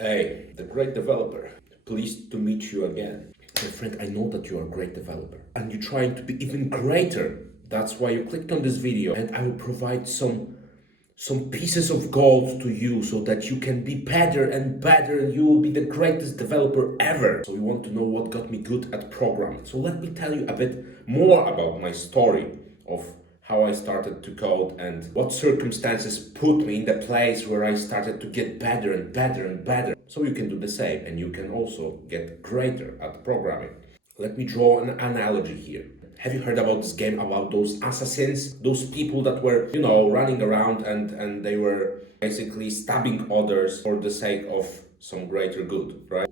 Hey, the great developer. Pleased to meet you again. My friend, I know that you are a great developer and you're trying to be even greater. That's why you clicked on this video, and I will provide some pieces of gold to you so that you can be better and better and you will be the greatest developer ever. So you want to know what got me good at programming. So let me tell you a bit more about my story of how I started to code and what circumstances put me in the place where I started to get better and better and better. So you can do the same and you can also get greater at programming. Let me draw an analogy here. Have you heard about this game about those assassins? Those people that were, running around and they were basically stabbing others for the sake of some greater good, right?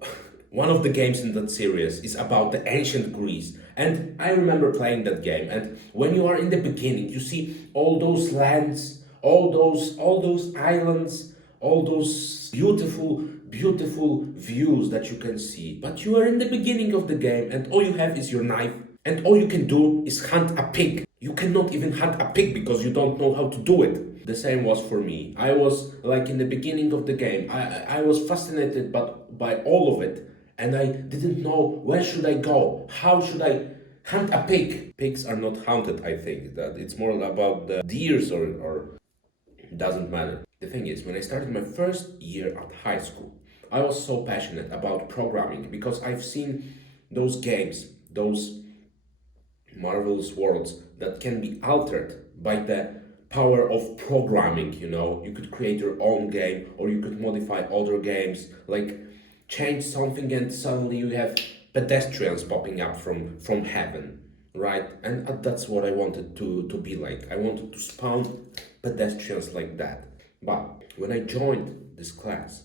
One of the games in that series is about the ancient Greece. And I remember playing that game. And when you are in the beginning, you see all those lands, all those islands, all those beautiful views that you can see. But you are in the beginning of the game and all you have is your knife and all you can do is hunt a pig. You cannot even hunt a pig because you don't know how to do it. The same was for me. I was like in the beginning of the game. I was fascinated by all of it and I didn't know where should I go. How should I hunt a pig? Pigs are not hunted, I think. That it's more about the deers or doesn't matter. The thing is, when I started my first year at high school, I was so passionate about programming because I've seen those games, those marvelous worlds that can be altered by the power of programming. You could create your own game or you could modify other games, like change something and suddenly you have pedestrians popping up from heaven, right? And that's what I wanted to be like. I wanted to spawn pedestrians like that. But when I joined this class,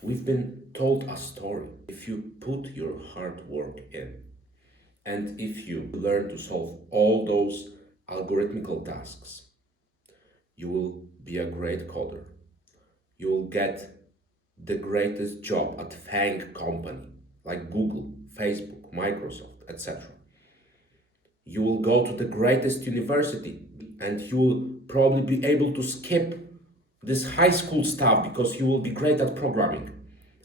we've been told a story. If you put your hard work in, and if you learn to solve all those algorithmical tasks, you will be a great coder. You will get the greatest job at FANG company like Google, Facebook, Microsoft, etc. You will go to the greatest university and you will probably be able to skip this high school stuff because you will be great at programming.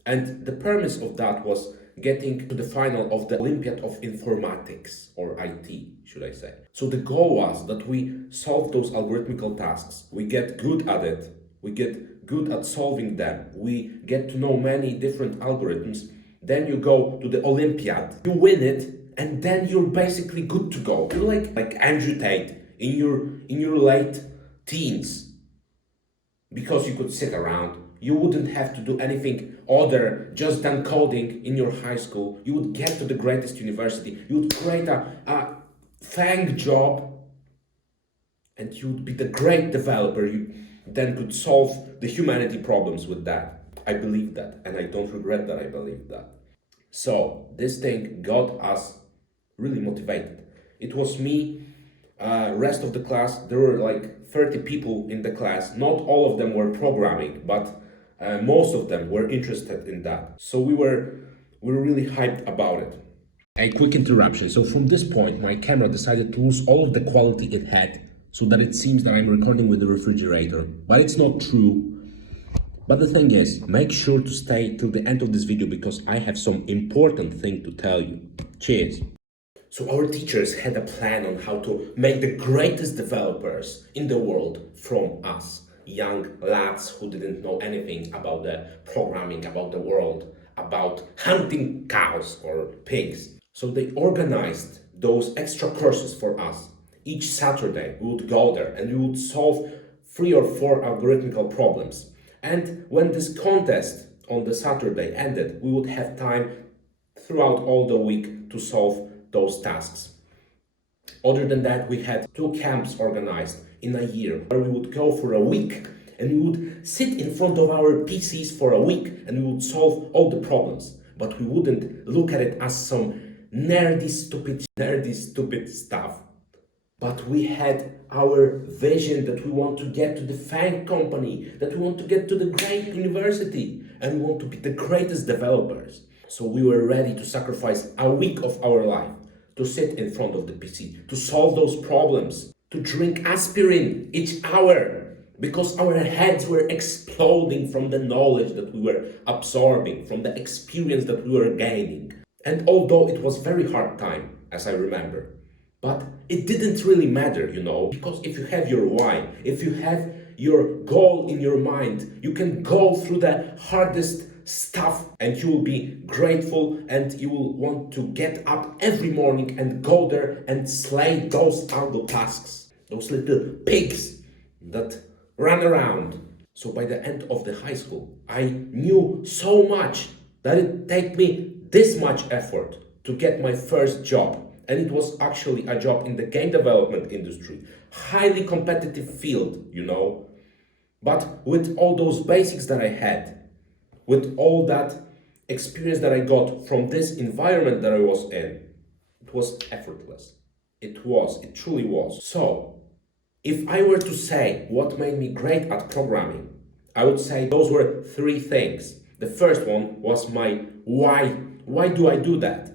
And the premise of that was getting to the final of the Olympiad of Informatics, or IT, should I say. So the goal was that we solve those algorithmical tasks, we get good at it, we get good at solving them, we get to know many different algorithms, then you go to the Olympiad, you win it, and then you're basically good to go. You're like Andrew Tate in your late teens, because you could sit around. You wouldn't have to do anything other just than coding in your high school. You would get to the greatest university. You would create a FANG job and you would be the great developer. You then could solve the humanity problems with that. I believe that and I don't regret that I believe that. So this thing got us really motivated. It was me, rest of the class, there were like 30 people in the class. Not all of them were programming, but most of them were interested in that. So we were really hyped about it. A quick interruption. So from this point, my camera decided to lose all of the quality it had, so that it seems that I'm recording with the refrigerator. But it's not true. But the thing is, make sure to stay till the end of this video because I have some important thing to tell you. Cheers. So our teachers had a plan on how to make the greatest developers in the world from us, young lads who didn't know anything about the programming, about the world, about hunting cows or pigs. So they organized those extra courses for us. Each Saturday we would go there and we would solve 3 or 4 algorithmical problems. And when this contest on the Saturday ended, we would have time throughout all the week to solve those tasks. Other than that, we had 2 camps organized in a year where we would go for a week and we would sit in front of our PCs for a week and we would solve all the problems. But we wouldn't look at it as some nerdy, stupid stuff. But we had our vision that we want to get to the FANG company, that we want to get to the great university, and we want to be the greatest developers. So we were ready to sacrifice a week of our life to sit in front of the PC, to solve those problems, to drink aspirin each hour, because our heads were exploding from the knowledge that we were absorbing, from the experience that we were gaining. And although it was very hard time, as I remember, but it didn't really matter, because if you have your why, if you have your goal in your mind, you can go through the hardest stuff and you will be grateful and you will want to get up every morning and go there and slay those algo tasks, those little pigs that run around. So by the end of the high school, I knew so much that it take me this much effort to get my first job. And it was actually a job in the game development industry. Highly competitive field, But with all those basics that I had, with all that experience that I got from this environment that I was in, it was effortless. It truly was. So, if I were to say what made me great at programming, I would say those were three things. The first one was my why. Why do I do that?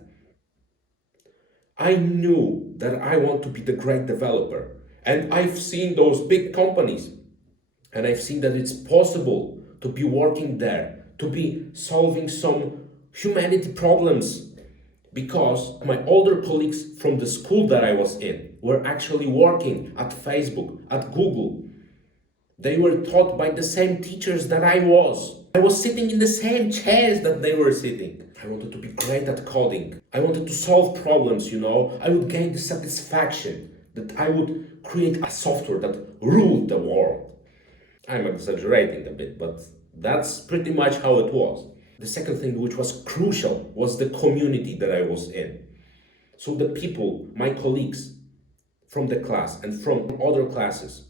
I knew that I want to be the great developer. And I've seen those big companies. And I've seen that it's possible to be working there, to be solving some humanity problems. Because my older colleagues from the school that I was in were actually working at Facebook, at Google. They were taught by the same teachers that I was. I was sitting in the same chairs that they were sitting. I wanted to be great at coding. I wanted to solve problems, I would gain the satisfaction that I would create a software that ruled the world. I'm exaggerating a bit, but that's pretty much how it was. The second thing, which was crucial, was the community that I was in. So the people, my colleagues from the class and from other classes,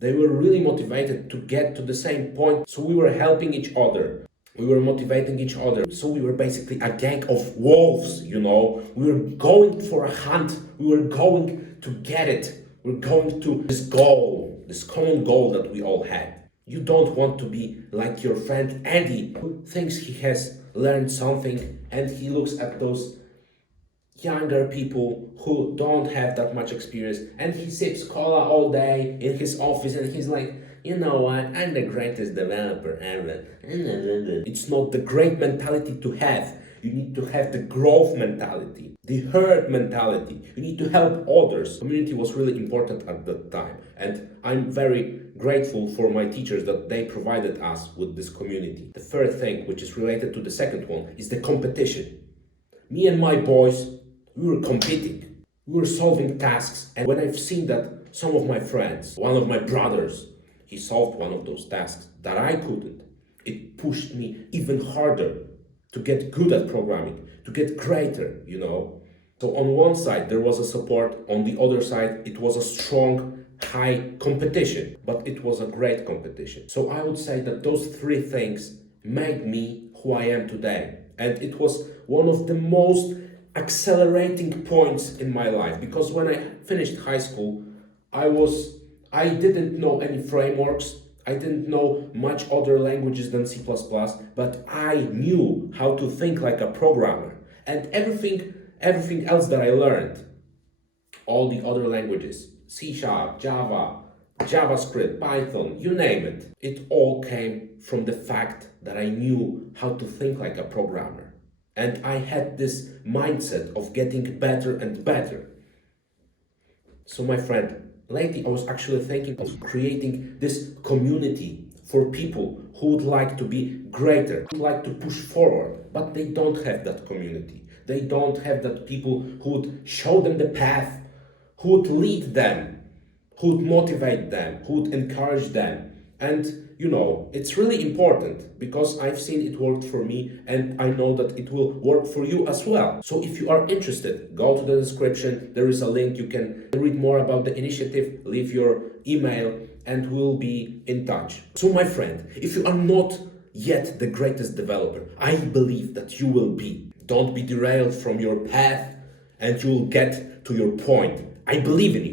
they were really motivated to get to the same point. So we were helping each other. We were motivating each other. So we were basically a gang of wolves, We were going for a hunt. We were going to get it. We were going to this goal, this common goal that we all had. You don't want to be like your friend Andy, who thinks he has learned something and he looks at those younger people who don't have that much experience and he sips cola all day in his office and he's like, you know what, I'm the greatest developer ever. It's not the great mentality to have. You need to have the growth mentality, the herd mentality. You need to help others. Community was really important at that time. And I'm very grateful for my teachers that they provided us with this community. The third thing, which is related to the second one, is the competition. Me and my boys, we were competing. We were solving tasks. And when I've seen that some of my friends, one of my brothers, he solved one of those tasks that I couldn't, it pushed me even harder to get good at programming, to get greater, So on one side, there was a support. On the other side, it was a strong, high competition, but it was a great competition. So I would say that those three things made me who I am today. And it was one of the most accelerating points in my life, because when I finished high school, I didn't know any frameworks. I didn't know much other languages than C++, but I knew how to think like a programmer. And everything else that I learned, all the other languages, C#, Java, JavaScript, Python, you name it, it all came from the fact that I knew how to think like a programmer. And I had this mindset of getting better and better. So my friend, lately I was actually thinking of creating this community for people who would like to be greater, who would like to push forward, but they don't have that community. They don't have that people who would show them the path, who would lead them, who would motivate them, who would encourage them. And it's really important, because I've seen it worked for me and I know that it will work for you as well. So if you are interested, go to the description. There is a link. You can read more about the initiative, leave your email, and we'll be in touch. So my friend, if you are not yet the greatest developer, I believe that you will be. Don't be derailed from your path and you will get to your point. I believe in you.